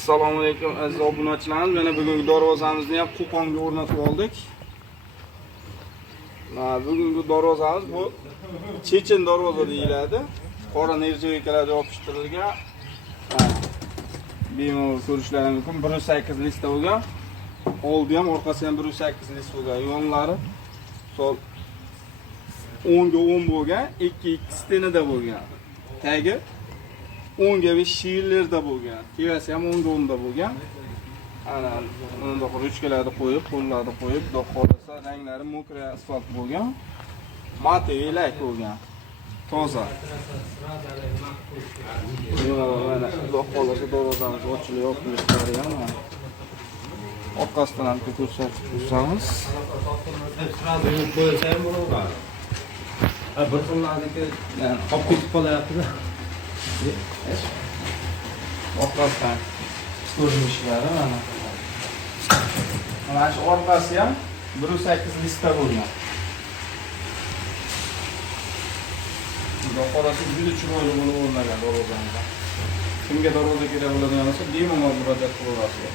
Assalomu alaykum aziz obunachilarimiz. Mana bugungi darvozamizni ham Qo'qonga o'rnatib oldik. Bugungi darvozamiz bu chechen darvoza deyiladi. Qora nerjoykalarga yopishtirilgan. Bemalol ko'rishlaringiz mumkin. 1.8 listda bo'lgan. Oldi ham, orqasi ham 1.8 list bo'lgan. Yonlari sol 10 ga 10 bo'lgan, 2 stenada bo'lgan. Tagi 10 ga 5 shiyirlarda bo'lgan. Tevasi ham 10 ga 10 da bo'lgan. Ana bunda ruchkalarni qo'yib, qo'llarni qo'yib, xudo xolasa ranglari mokra asfalt bo'lgan. Mate elak bo'lgan. Toza. Mana xudo xolasa darvozamiz ochilib yopilishlari ham. Orqasidan ham ko'rsatib turamiz. Bir xillarniki qolib ketib qolyapti-da. Orqasidan ko'rinishlari mana. Mana shu orqasi ham 1.8 listda bo'lgan. Xudo xolasa juda chiroyli bo'lib o'rnagan darvozamiz. Kimga darvoza kerak bo'ladigan bo'lsa, bemalol murojaat qilaverasiz.